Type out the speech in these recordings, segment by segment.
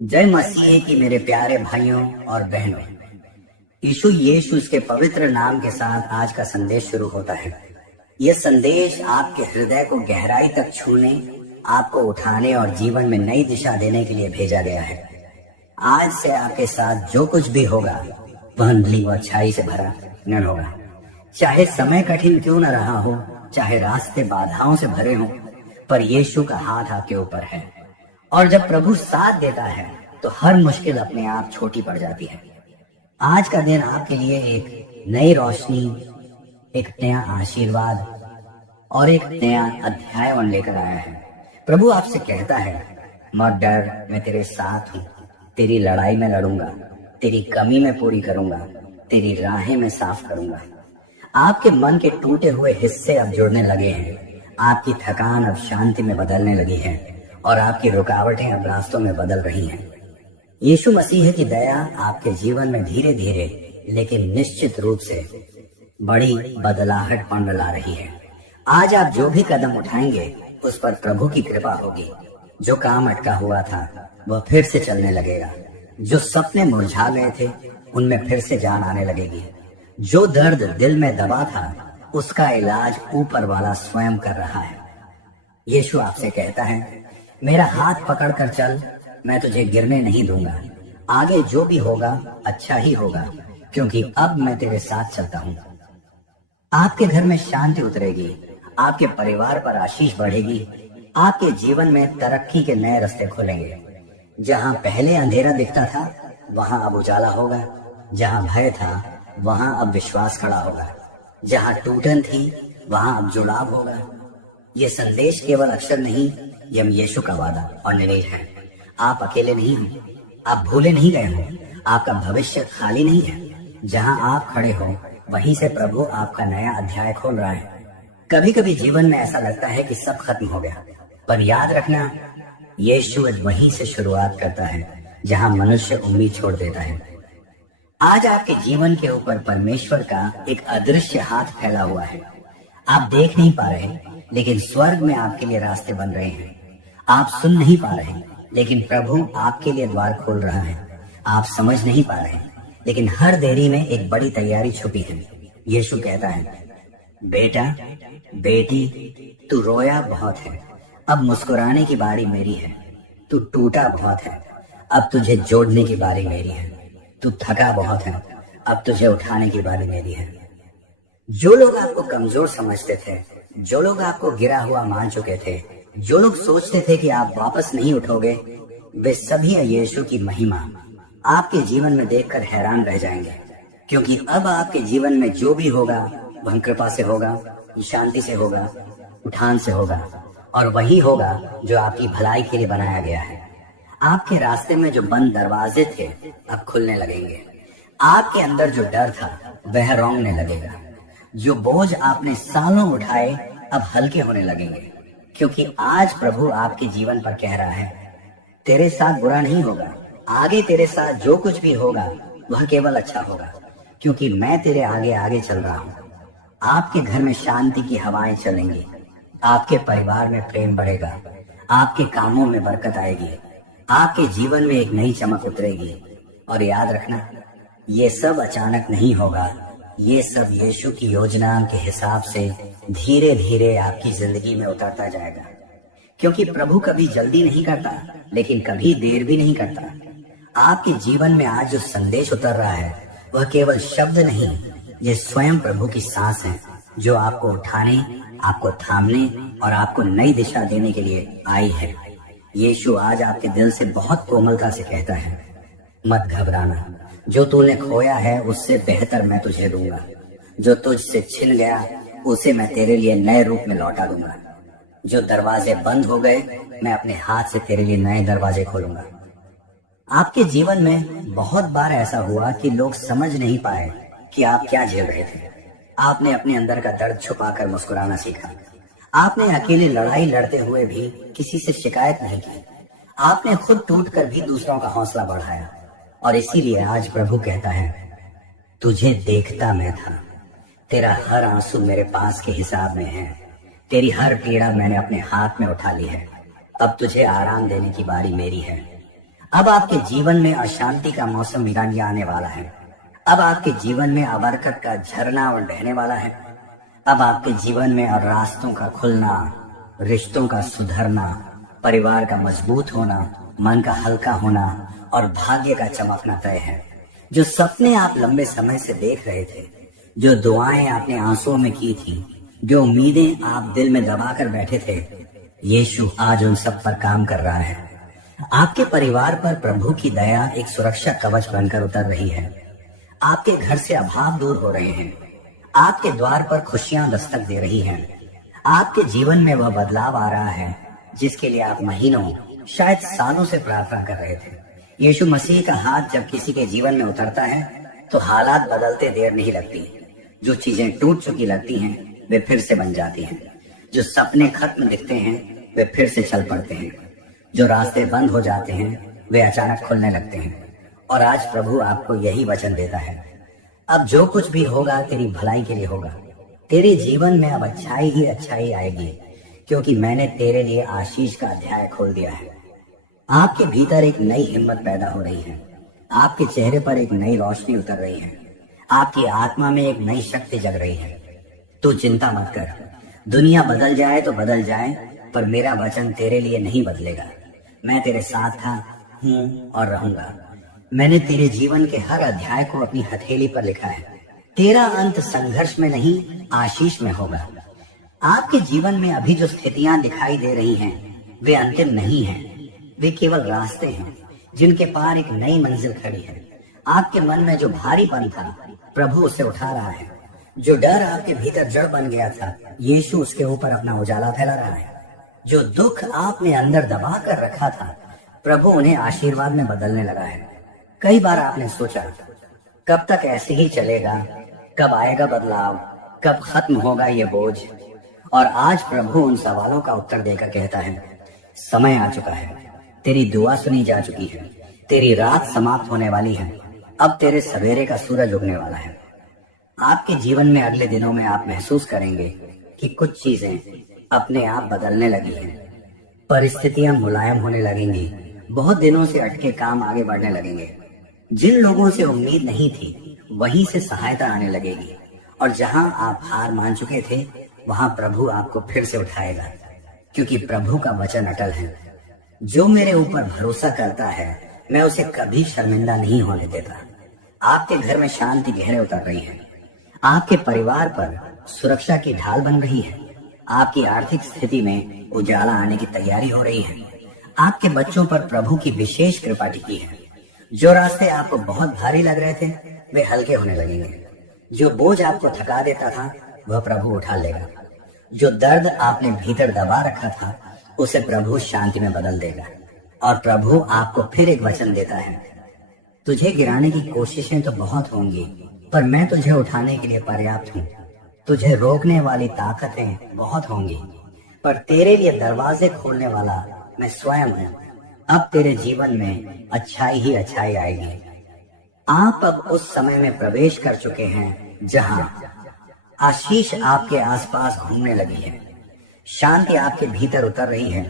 जय मसीह की मेरे प्यारे भाइयों और बहनों। यीशु उसके पवित्र नाम के साथ आज का संदेश शुरू होता है। यह संदेश आपके हृदय को गहराई तक छूने, आपको उठाने और जीवन में नई दिशा देने के लिए भेजा गया है। आज से आपके साथ जो कुछ भी होगा वह अंधली व अच्छाई से भरा न होगा। चाहे समय कठिन क्यों न रहा हो, चाहे रास्ते बाधाओं से भरे हों, पर यीशु का हाथ आपके ऊपर है। और जब प्रभु साथ देता है तो हर मुश्किल अपने आप छोटी पड़ जाती है। आज का दिन आपके लिए एक नई रोशनी, एक नया आशीर्वाद और एक नया अध्याय लेकर आया है। प्रभु आपसे कहता है, मत डर, मैं तेरे साथ हूँ। तेरी लड़ाई में लड़ूंगा, तेरी कमी में पूरी करूंगा, तेरी राहें में साफ करूंगा। आपके मन के टूटे हुए हिस्से अब जुड़ने लगे हैं। आपकी थकान अब शांति में बदलने लगी है और आपकी रुकावटें अब रास्तों में बदल रही हैं। यीशु मसीह की दया आपके जीवन में धीरे धीरे लेकिन निश्चित रूप से बड़ी बदलाहट ला रही है। आज आप जो भी कदम उठाएंगे उस पर प्रभु की कृपा होगी। जो काम अटका हुआ था वह फिर से चलने लगेगा। जो सपने मुरझा गए थे उनमें फिर से जान आने लगेगी। जो दर्द दिल में दबा था उसका इलाज ऊपर वाला स्वयं कर रहा है। यीशु आपसे कहता है, मेरा हाथ पकड़कर चल, मैं तुझे गिरने नहीं दूंगा। आगे जो भी होगा अच्छा ही होगा, क्योंकि अब मैं तेरे साथ चलता हूँ। आपके घर में शांति उतरेगी, आपके परिवार पर आशीष बढ़ेगी, आपके जीवन में तरक्की के नए रास्ते खुलेंगे। जहाँ पहले अंधेरा दिखता था वहाँ अब उजाला होगा। जहाँ भय था वहाँ अब विश्वास खड़ा होगा। जहाँ टूटन थी वहाँ अब जुड़ाव होगा। ये संदेश केवल अक्षर नहीं, यह यीशु का वादा और निवेश है। आप अकेले नहीं हो, आप भूले नहीं गए हो, आपका भविष्य खाली नहीं है। जहां आप खड़े हो वहीं से प्रभु आपका नया अध्याय खोल रहा है। कभी कभी जीवन में ऐसा लगता है कि सब खत्म हो गया, पर याद रखना, यीशु वहीं से शुरुआत करता है जहां मनुष्य उम्मीद छोड़ देता है। आज आपके जीवन के ऊपर परमेश्वर का एक अदृश्य हाथ फैला हुआ है। आप देख नहीं पा रहे, लेकिन स्वर्ग में आपके लिए रास्ते बन रहे हैं। आप सुन नहीं पा रहे, लेकिन प्रभु आपके लिए द्वार खोल रहा है। आप समझ नहीं पा रहे, लेकिन हर देरी में एक बड़ी तैयारी छुपी है। यीशु कहता है, बेटा, बेटी, तू रोया बहुत है, अब मुस्कुराने की बारी मेरी है। तू टूटा बहुत है, अब तुझे जोड़ने की बारी मेरी है। तू थका बहुत है, अब तुझे उठाने की बारी मेरी है। जो लोग आपको कमजोर समझते थे, जो लोग आपको गिरा हुआ मान चुके थे, जो लोग सोचते थे कि आप वापस नहीं उठोगे, वे सभी यीशु की महिमा आपके जीवन में देखकर हैरान रह जाएंगे। क्योंकि अब आपके जीवन में जो भी होगा वह कृपा से होगा, शांति से होगा, उठान से होगा, और वही होगा जो आपकी भलाई के लिए बनाया गया है। आपके रास्ते में जो बंद दरवाजे थे अब खुलने लगेंगे। आपके अंदर जो डर था वह रौंदने लगेगा। जो बोझ आपने सालों उठाए अब हल्के होने लगेंगे, क्योंकि आज प्रभु आपके जीवन पर कह रहा है, तेरे साथ बुरा नहीं होगा। आगे तेरे साथ जो कुछ भी होगा वह केवल अच्छा होगा, क्योंकि मैं तेरे आगे आगे चल रहा हूँ। आपके घर में शांति की हवाएं चलेंगी, आपके परिवार में प्रेम बढ़ेगा, आपके कामों में बरकत आएगी, आपके जीवन में एक नई चमक उतरेगी। और याद रखना, ये सब अचानक नहीं होगा, ये सब यीशु की योजना के हिसाब से धीरे धीरे आपकी जिंदगी में उतरता जाएगा। क्योंकि प्रभु कभी जल्दी नहीं करता, लेकिन कभी देर भी नहीं करता। आपके जीवन में आज जो संदेश उतर रहा है वह केवल शब्द नहीं, ये स्वयं प्रभु की सांस है, जो आपको उठाने, आपको थामने और आपको नई दिशा देने के लिए आई है। यीशु आज आपके दिल से बहुत कोमलता से कहता है, मत घबराना। जो तूने खोया है उससे बेहतर मैं तुझे दूंगा। जो तुझसे छिन गया उसे मैं तेरे लिए नए रूप में लौटा दूंगा। जो दरवाजे बंद हो गए मैं अपने हाथ से तेरे लिए नए दरवाजे खोलूंगा। आपके जीवन में बहुत बार ऐसा हुआ कि लोग समझ नहीं पाए कि आप क्या झेल रहे थे। आपने अपने अंदर का दर्द छुपाकर मुस्कुराना सीखा। आपने अकेले लड़ाई लड़ते हुए भी किसी से शिकायत नहीं की। आपने खुद टूटकर भी दूसरों का हौसला बढ़ाया। और इसीलिए आज प्रभु कहता है, तुझे देखता मैं था, तेरा हर आंसू मेरे पास के हिसाब में है, तेरी हर पीड़ा मैंने अपने हाथ में उठा ली है। अब तुझे आराम देने की बारी मेरी है। अब आपके जीवन में अशांति का मौसम ईरानी आने वाला है। अब आपके जीवन में अबरकत का झरना और बहने वाला है। अब आपके जीवन में और रास्तों का खुलना, रिश्तों का सुधरना, परिवार का मजबूत होना, मन का हल्का होना और भाग्य का चमकना तय है। जो सपने आप लंबे समय से देख रहे थे, जो दुआएं आपने आंसुओं में की थी, जो उम्मीदें आप दिल में दबाकर बैठे थे, यीशु आज उन सब पर काम कर रहा है। आपके परिवार पर प्रभु की दया एक सुरक्षा कवच बनकर उतर रही है। आपके घर से अभाव दूर हो रहे हैं। आपके द्वार पर खुशियां दस्तक दे रही हैं। आपके जीवन में वह बदलाव आ रहा है जिसके लिए आप महीनों, शायद सालों से प्रार्थना कर रहे थे। यीशु मसीह का हाथ जब किसी के जीवन में उतरता है तो हालात बदलते देर नहीं लगती। जो चीजें टूट चुकी लगती हैं वे फिर से बन जाती हैं। जो सपने खत्म दिखते हैं वे फिर से चल पड़ते हैं। जो रास्ते बंद हो जाते हैं वे अचानक खुलने लगते हैं। और आज प्रभु आपको यही वचन देता है, अब जो कुछ भी होगा तेरी भलाई के लिए होगा। तेरे जीवन में अब अच्छाई ही अच्छाई आएगी, क्योंकि मैंने तेरे लिए आशीष का अध्याय खोल दिया है। आपके भीतर एक नई हिम्मत पैदा हो रही है। आपके चेहरे पर एक नई रोशनी उतर रही है। आपकी आत्मा में एक नई शक्ति जग रही है। तो चिंता मत कर। दुनिया बदल जाए तो बदल जाए, पर मेरा वचन तेरे लिए नहीं बदलेगा। मैं तेरे साथ था, हूँ और रहूंगा। मैंने तेरे जीवन के हर अध्याय को अपनी हथेली पर लिखा है। तेरा अंत संघर्ष में नहीं, आशीष में होगा। आपके जीवन में अभी जो स्थितियां दिखाई दे रही हैं, वे अंतिम नहीं हैं। वे केवल रास्ते हैं जिनके पार एक नई मंजिल खड़ी है। आपके मन में जो भारीपन था, प्रभु उसे उठा रहा है। जो डर आपके भीतर जड़ बन गया था, यीशु उसके ऊपर अपना उजाला फैला रहा है। जो दुख आपने अंदर दबा कर रखा था, प्रभु उन्हें आशीर्वाद में बदलने लगा है। कई बार आपने सोचा, कब तक ऐसे ही चलेगा, कब आएगा बदलाव, कब खत्म होगा ये बोझ। और आज प्रभु उन सवालों का उत्तर देकर कहता है, समय आ चुका है। तेरी दुआ सुनी जा चुकी है। तेरी रात समाप्त होने वाली है। अब तेरे सवेरे का सूरज उगने वाला है। आपके जीवन में अगले दिनों में आप महसूस करेंगे कि कुछ चीजें अपने आप बदलने लगी हैं। परिस्थितियां मुलायम होने लगेंगी। बहुत दिनों से अटके काम आगे बढ़ने लगेंगे। जिन लोगों से उम्मीद नहीं थी, वहीं से सहायता आने लगेगी। और जहां आप हार मान चुके थे, वहां प्रभु आपको फिर से उठाएगा, क्योंकि प्रभु का वचन अटल है। जो मेरे ऊपर भरोसा करता है, मैं उसे कभी शर्मिंदा नहीं होने देता। आपके घर में शांति गहरे उतर रही है। आपके परिवार पर सुरक्षा की ढाल बन रही है। आपकी आर्थिक स्थिति में उजाला आने की तैयारी हो रही है। आपके बच्चों पर प्रभु की विशेष कृपा टिकी है। जो रास्ते आपको बहुत भारी लग रहे थे, वे हल्के होने लगेंगे। जो बोझ आपको थका देता था, वह प्रभु उठा लेगा। जो दर्द आपने भीतर दबा रखा था, उसे प्रभु शांति में बदल देगा। और प्रभु आपको फिर एक वचन देता है, तुझे गिराने की कोशिशें तो बहुत होंगी, पर मैं तुझे उठाने के लिए पर्याप्त हूँ। तुझे रोकने वाली ताकतें बहुत होंगी, पर तेरे लिए दरवाजे खोलने वाला मैं स्वयं हूँ। अब तेरे जीवन में अच्छाई ही अच्छाई आएगी। आप अब उस समय में प्रवेश कर चुके हैं जहां आशीष आपके आसपास घूमने लगी है। शांति आपके भीतर उतर रही है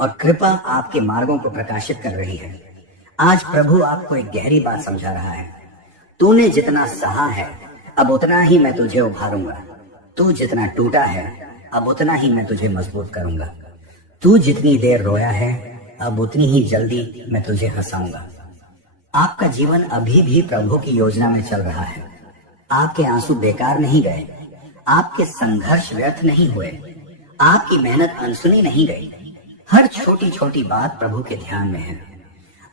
और कृपा आपके मार्गों को प्रकाशित कर रही है। आज प्रभु आपको एक गहरी बात समझा रहा है। तूने जितना सहा है, अब उतना ही मैं तुझे उभारूंगा। तू जितना टूटा है, अब उतना ही मैं तुझे मजबूत करूंगा। तू जितनी देर रोया है, अब उतनी ही जल्दी मैं तुझे हंसाऊंगा। आपका जीवन अभी भी प्रभु की योजना में चल रहा है। आपके आंसू बेकार नहीं गए। आपके संघर्ष व्यर्थ नहीं हुए। आपकी मेहनत अनसुनी नहीं गई। हर छोटी छोटी बात प्रभु के ध्यान में है।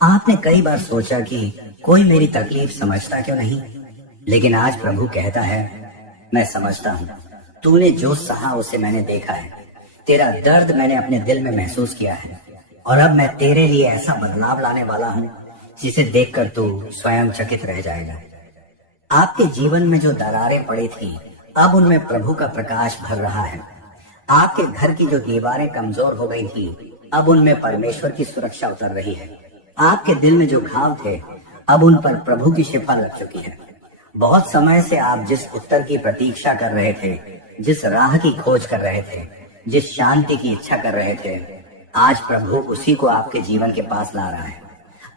आपने कई बार सोचा कि कोई मेरी तकलीफ समझता क्यों नहीं, लेकिन आज प्रभु कहता है, मैं समझता हूँ। तूने जो सहा उसे मैंने देखा है। तेरा दर्द मैंने अपने दिल में महसूस किया है। और अब मैं तेरे लिए ऐसा बदलाव लाने वाला हूँ जिसे देखकर तू स्वयं चकित रह जाएगा। आपके जीवन में जो दरारें पड़ी थी, अब उनमें प्रभु का प्रकाश भर रहा है। आपके घर की जो दीवारें कमजोर हो गई थी, अब उनमें परमेश्वर की सुरक्षा उतर रही है। आपके दिल में जो घाव थे, अब उन पर प्रभु की शिफा लग चुकी है। बहुत समय से आप जिस उत्तर की प्रतीक्षा कर रहे थे, जिस राह की खोज कर रहे थे, जिस शांति की इच्छा कर रहे थे, आज प्रभु उसी को आपके जीवन के पास ला रहा है।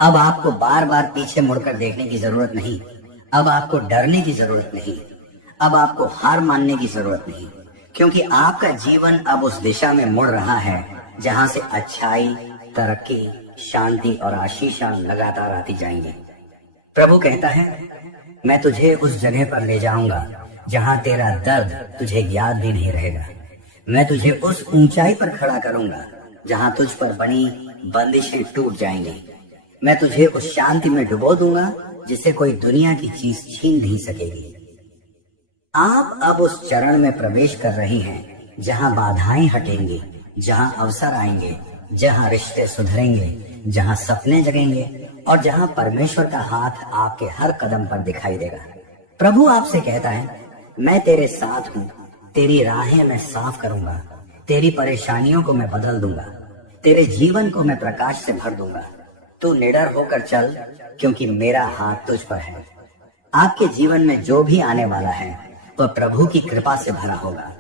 अब आपको बार बार पीछे मुड़कर देखने की जरूरत नहीं। अब आपको डरने की जरूरत नहीं। अब आपको हार मानने की जरूरत नहीं, क्योंकि आपका जीवन अब उस दिशा में मुड़ रहा है जहां से अच्छाई, तरक्की, शांति और आशीषां लगातार आती जाएंगी। प्रभु कहता है, मैं तुझे उस जगह पर ले जाऊंगा जहां तेरा दर्द तुझे याद भी नहीं रहेगा। मैं तुझे उस ऊंचाई पर खड़ा करूंगा जहां तुझ पर बनी बंदिशें टूट जाएंगी। मैं तुझे उस शांति में डुबो दूंगा जिसे कोई दुनिया की चीज छीन नहीं सकेगी। आप अब उस चरण में प्रवेश कर रही हैं जहां बाधाएं हटेंगी, जहां अवसर आएंगे, जहां रिश्ते सुधरेंगे, जहां सपने जगेंगे और जहां परमेश्वर का हाथ आपके हर कदम पर दिखाई देगा। प्रभु आपसे कहता है, मैं तेरे साथ हूं, तेरी राहें मैं साफ करूंगा, तेरी परेशानियों को मैं बदल दूंगा, तेरे जीवन को मैं प्रकाश से भर दूंगा। तू निडर होकर चल, क्योंकि मेरा हाथ तुझ पर है। आपके जीवन में जो भी आने वाला है वह प्रभु की कृपा से भरा होगा।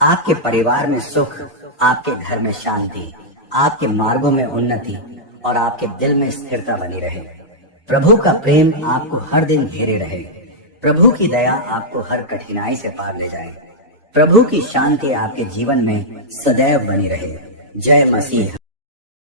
आपके परिवार में सुख, आपके घर में शांति, आपके मार्गों में उन्नति और आपके दिल में स्थिरता बनी रहे। प्रभु का प्रेम आपको हर दिन घेरे रहे। प्रभु की दया आपको हर कठिनाई से पार ले जाए। प्रभु की शांति आपके जीवन में सदैव बनी रहे। जय मसीह।